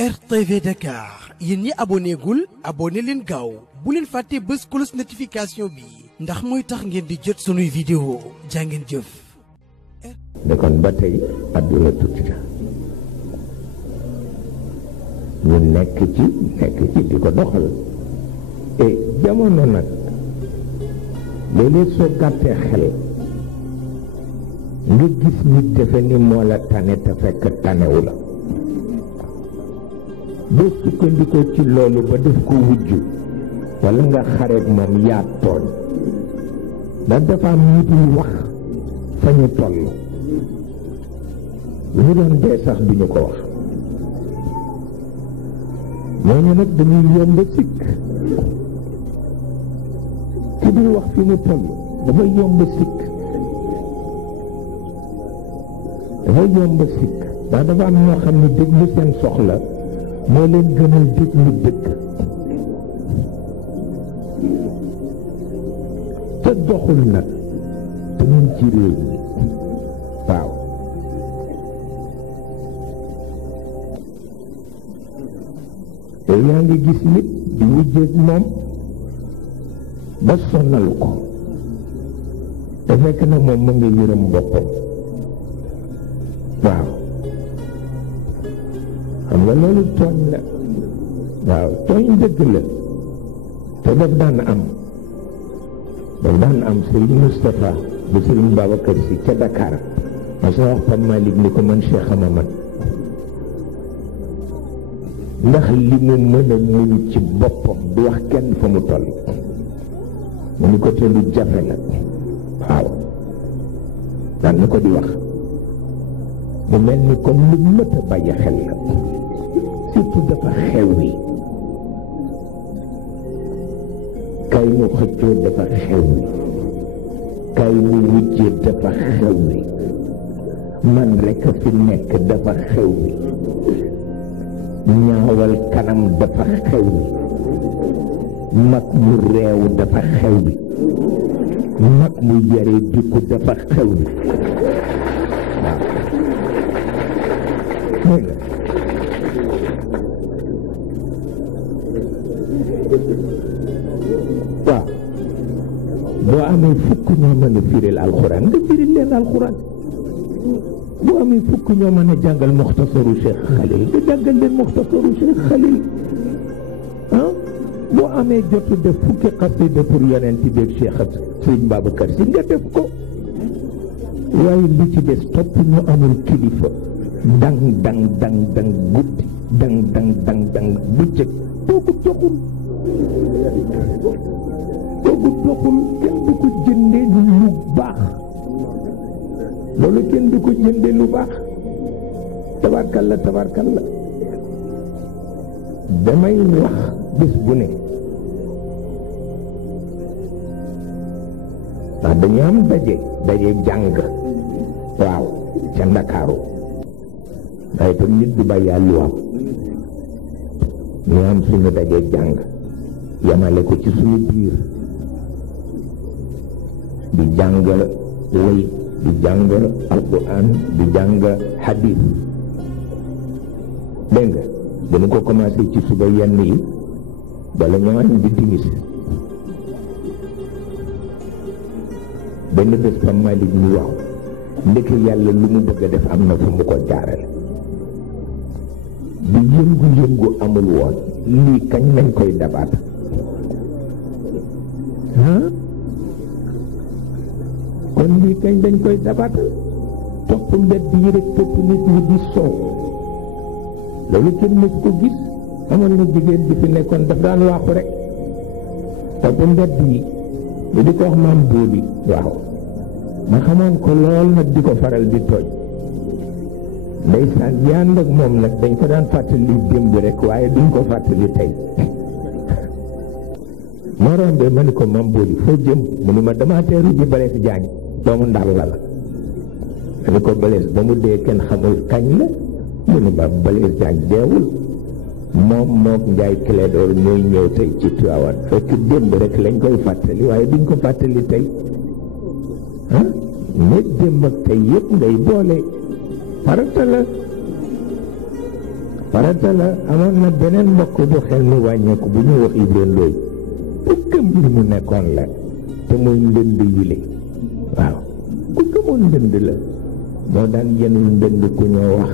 RTV Dakar yéen ñi abonné gul abonné leen gaaw bu leen fàtte bës cloche notification bi ndax mooy tax ngeen di jot sunuy vidéo jàngeen jëf. ne kon ba tey àdduna tukki na ñu nekk ci di ko doxal et jamono nag léeg-léeg soo gàttee xel nga gis nit defe ni moo la tane te fekk tanewu la boo sukkandikoo ci loolu ba def ko wujju walla nga xareet moom yaa tooñ ndax dafa am nit yu wax fa ñu toll lu ñu doon dee sax duñu ko wax ñooñu nag dañuy yomb sikk ki dul wax fi mu toll dafa yomb sikk ndax dafa am ñoo xam ne déglu seen soxla moo leen gënal déglu dëgg te doxul nag te ñun ci réew mi waaw te yaa ngi gis nit di wujjeeg moom ba sonal ko te fekk na moom mu ngi yërëm boppam waaw xam nga loolu tooñ la waaw tooñ dëgg la te daf daan am Serigne Moustapha bu Serigne Babacar si ca Dakar ma sa wax Pape Malick ni ko man Cheikh ama man ndax li mu mën a muñ ci boppam du wax kenn fa mu toll mu ni ko te lu jafe la waaw daan na ko di wax mu mel ni comme lu mët a bàyyi xel la surtout dafa xewwi kay mu xëccoo dafa xewwi kay mu wujjee dafa xewwi man rekk a fi nekk dafa xewwi ñaawal kanam dafa xewwi mag mu réew dafa xewwi mag mu yare dikku dafa xewwi waaw boo amee fukk ñoo mën a firil alxuraan nga firil leen alxuraan boo amee fukk ñoo mën a jàngal muxtasaru Cheikh Khalil nga jàngal leen muxtasaru Cheikh Khalil boo amee jotu def fukki xasida pour yonent bi ak Cheikh ak Serigne Babacar si nga def ko waaye li ci des topp ñu amul kilifa dang guddi dang bëccëg kooku doxul kenn du ko jënde lu baax loolu kenn du ko jënde lu baax tabarkalla damay wax bés bu ne ndax dañu am daje jàng waaw ca Ndakaaru waaye tam nit du bàyyi àlluwaam ñu am suñu dajee jàng yamale ko ci suñu biir di jàng way di jàng alquran di jàng hadith dégg nga dañu ko commencé ci suba yenn yi bala ñoo añ di timis benn bés Pape Malick ñu wax ndeke yàlla lu mu bëgg a def am na fu mu ko jaarale bi yëngu amul woon lii kañ lañ koy dabaat kon lii kañ dañ koy dabaat topp mbedd yi rek topp nit ñi di soow loolu kenn mës ko gis amoon na jigéen bi fi nekkoon daf daan waaxu rek topp mbedd yi bu di ko wax maam boobi waaw ma xamoon ko lool nag di ko faral di tooñ ndeysaan yaan ak moom nag dañ ko daan fàttali démb rek waaye duñ ko fàttali tey moo rombee ma ni ko mam boobi foo jëm mu ni ma dama teeru ji Blaise Diagne doomu Ndar la ma ni ko Blaise ba mu dee kenn xamul kañ la mu ni ma Blaise Diagne deewul moom mook Njaay Clédor ñooy ñëw tey ci Tiwaawan fekk démb rek lañ koy fàttali waaye duñ ko fàttali tey mais démb ak tey yëpp ngay boole farata la farata la. amoon na beneen mbokk bu xel mi wàññeeku bu ñu wax Ibrahima Ndoye ku gëm li mu nekkoon la te muy ndënd yile waaw ku gëmoon ndënd la moo daan yenul ndënd ku ñoo wax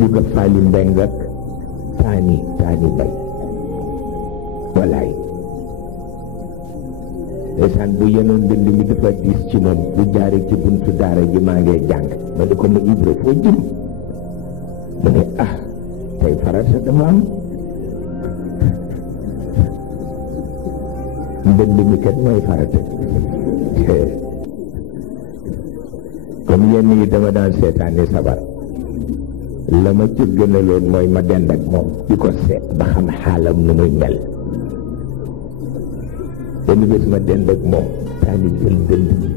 Yuga Faali Mbeng ak taani bay walaay ndeysaan bu yenoon ndënd mi dafa diis ci moom bu jaaree ci buntu daara ji maa ngee jàng ma ne ko ma Ibra foo jëm mu ne tey farata dama am ndënd mi kat mooy farata comme yenn yi dama daan seetaani sabar la ma ci gënaloon mooy ma dend ak moom di ko seet ba xam xaalam nu muy mel benn bés ma dend ak moom taani jël dënd bi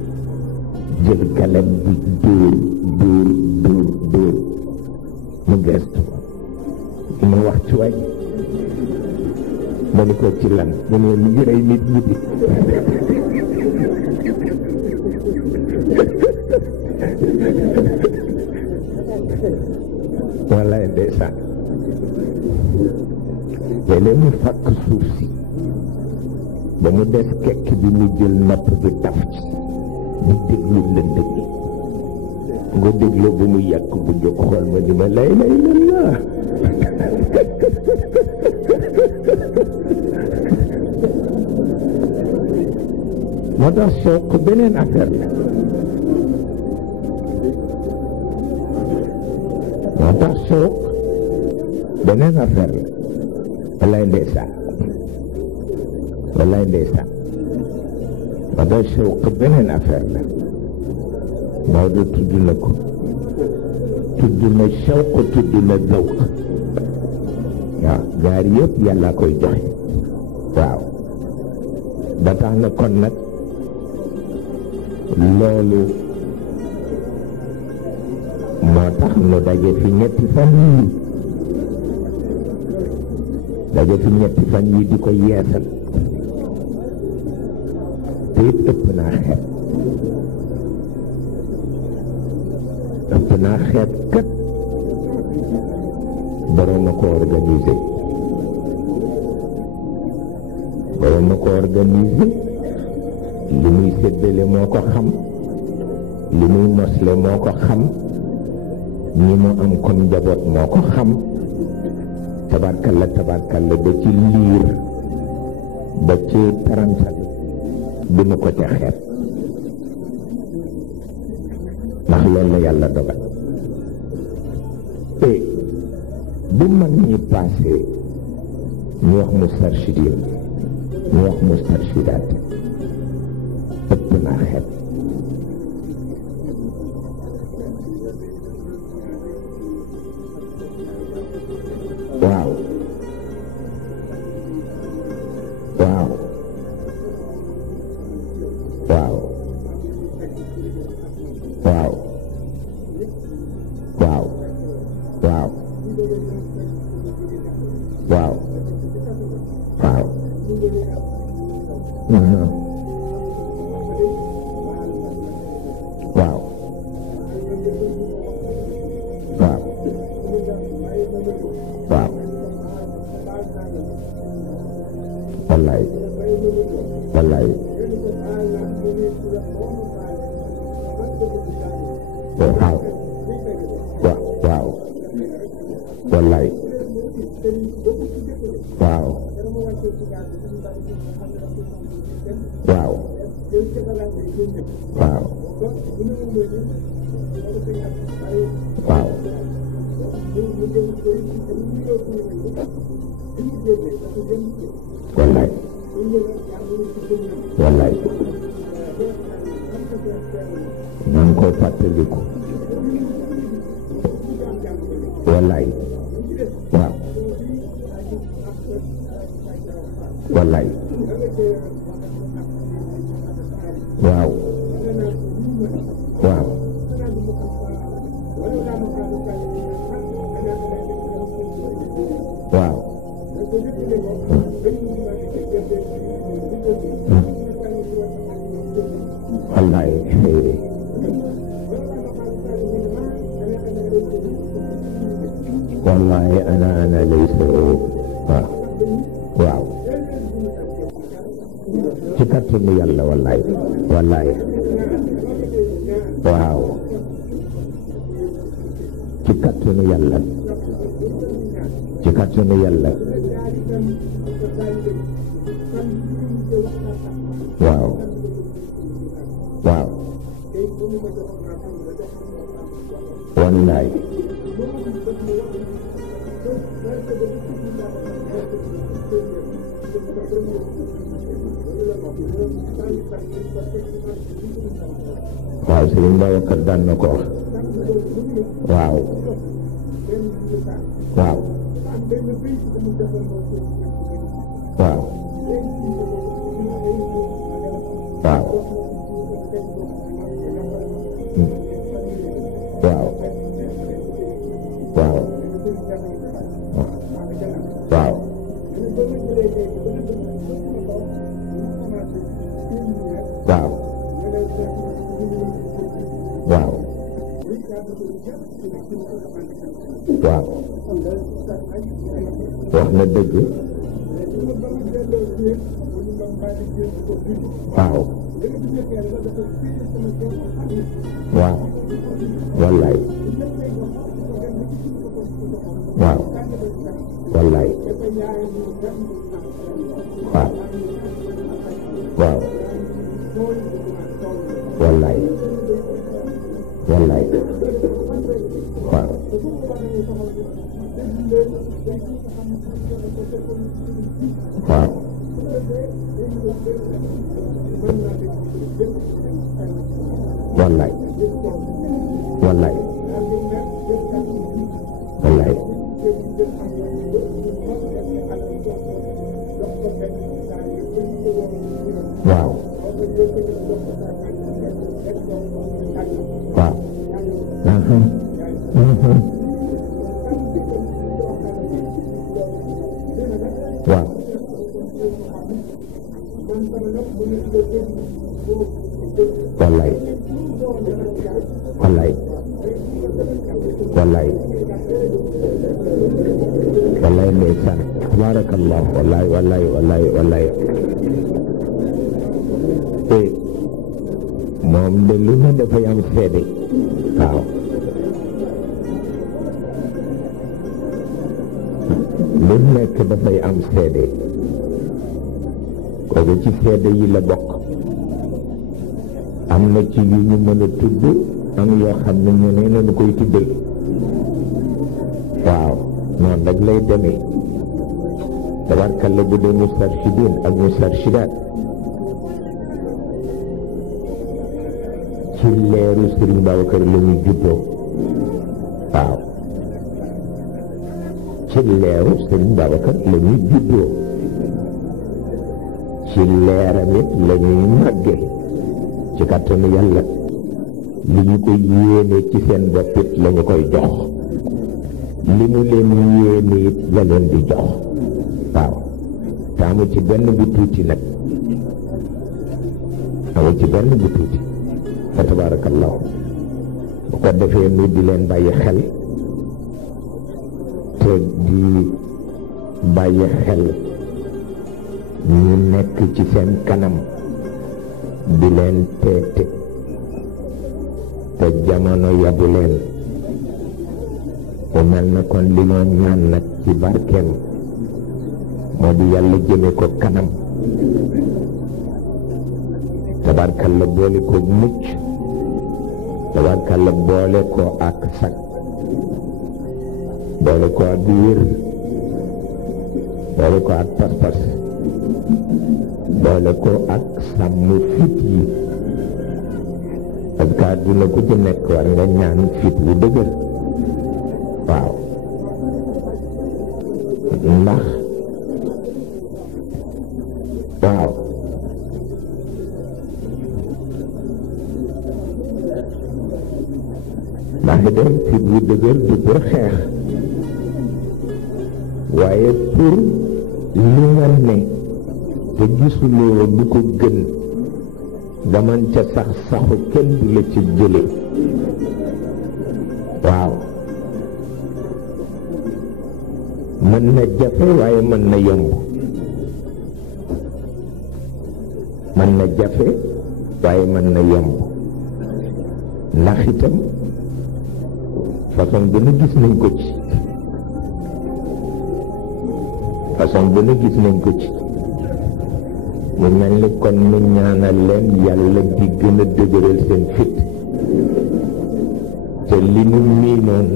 jël galam bi dóor mu gestu ma wax ci waay ma ni ko ci lan mu ne lu ngi rey nit ñi bi wallaay ndeysaan léeg-léeg mu fàkk suuf si ba mu des kekk bi mu jël nopp bi taf ci di déglu lënd bi nga dégloo ba mu yàgg bu jóg xool ma ni ma lay la moo tax sooq beneen affaire la moo tax sooq beneen affaire la wallaay ndeysaan moo tax sooq beneen affaire la Maodo tudd na ko tudd na sooq tudd na zawq waaw gaar yëpp yàlla koy joxe waaw ba tax na kon nag loolu moo tax nu daje fi ñetti fan yi di ko yeesal te it ëpp naa xeet kat boroom a ko organisé li muy séddale moo ko xam li muy mosle moo ko xam ñi mu am comme njaboot moo ko xam tabarkalla ba ci liir ba ci tarantal bi nu ko ca xeet ndax loolu la yàlla dogal te bu mag ñi passé ñu wax mustarshidin ñu wax mustarshidaat ëpp naa xeet waaw wallaay maa ngi koy fàttaliku wallaay waaw wallaay waaw waaw waaw wallaay wallahi ana laysa waaw ci kàttanu yàlla wallahi waaw ci kàttanu yàlla waaw wallahi waaw Serigne Babacar daan na ko wax waaw waaw waaw waaw waaw waaw waaw waaw waaw waaw wax na dëgg waaw waaw wallaay waaw wallaay waaw waaw wallaay wallaay waaw waaw wallaay wallaay wallaay waaw waaw waaw wallaay wallaay wallaay wallaay ndeysaan tabarakallah wallaay wallaay wallaay wallaay moom de lu ne dafay am seede waaw lu nekk dafay am seede kooku ci seede yi la bokk am na ci yu ñu mën a tudd am yoo xam ne ñeneen nañu koy tuddal waaw noonu rek lay demee tabarkalla bu dee mustarshidin ak mustarshidaat ci leeru Serigne Babacar la ñu juddoo waaw ci leeru Serigne Babacar la ñu juddoo ci leeram it la ñuy màgge ci kàttanu yàlla li ñu ko yéene ci seen bopp it la ñu koy jox li mu leen yéene it la leen di jox waaw te amu ci benn bu tuuti nag amu ci benn bu tuuti fa tabarakallahu bu ko defee nu di leen bàyyi xel te di bàyyi xel ñu nekk ci seen kanam di leen teete te jamono yabu leen mu mel na kon li ñoo ñaan nag ci barkeem moo di yàlla jëme ko kanam tabarkalla boole ko mucc tabarkalla boole ko ak sag boole ko ak wér boole ko ak pas-pas boole ko ak sàmm fit yi parce que àdduna ku ci nekk war nga ñaan fit bu dëgër waaw ndax waaw ndax dem fit bu dëgër du pour xeex waaye pour li nga ne te gisuloo lu ko gën nga mën ca sax saxu kenn du la ci jële waaw mën na jafe waaye mën na yomb mën na jafe waaye mën na yomb ndax itam façon bu ne gis nañ ko ci façon bu ne gis nañ ko ci mu mel ni kon mu ñaanal leen yàlla di gën a dëgëral seen fit te li nu miinoon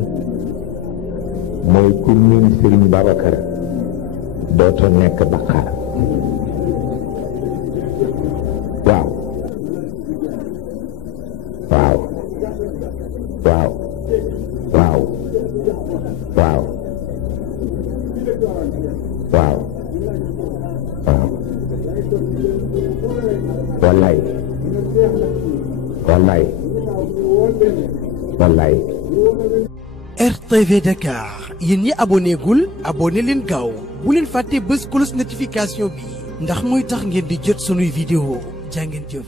mooy ku miin Serigne Babacar Doto nekk Bakhar waaw waaw waaw waaw waaw waaw waaw wallaay wallaay wallaay RTV Dakar yéen ñi abonné gul abonné leen gaaw bu leen fàtte bës cloche notification bi ndax mooy tax ngeen di jot sunuy vidéo jaa ngeen jëf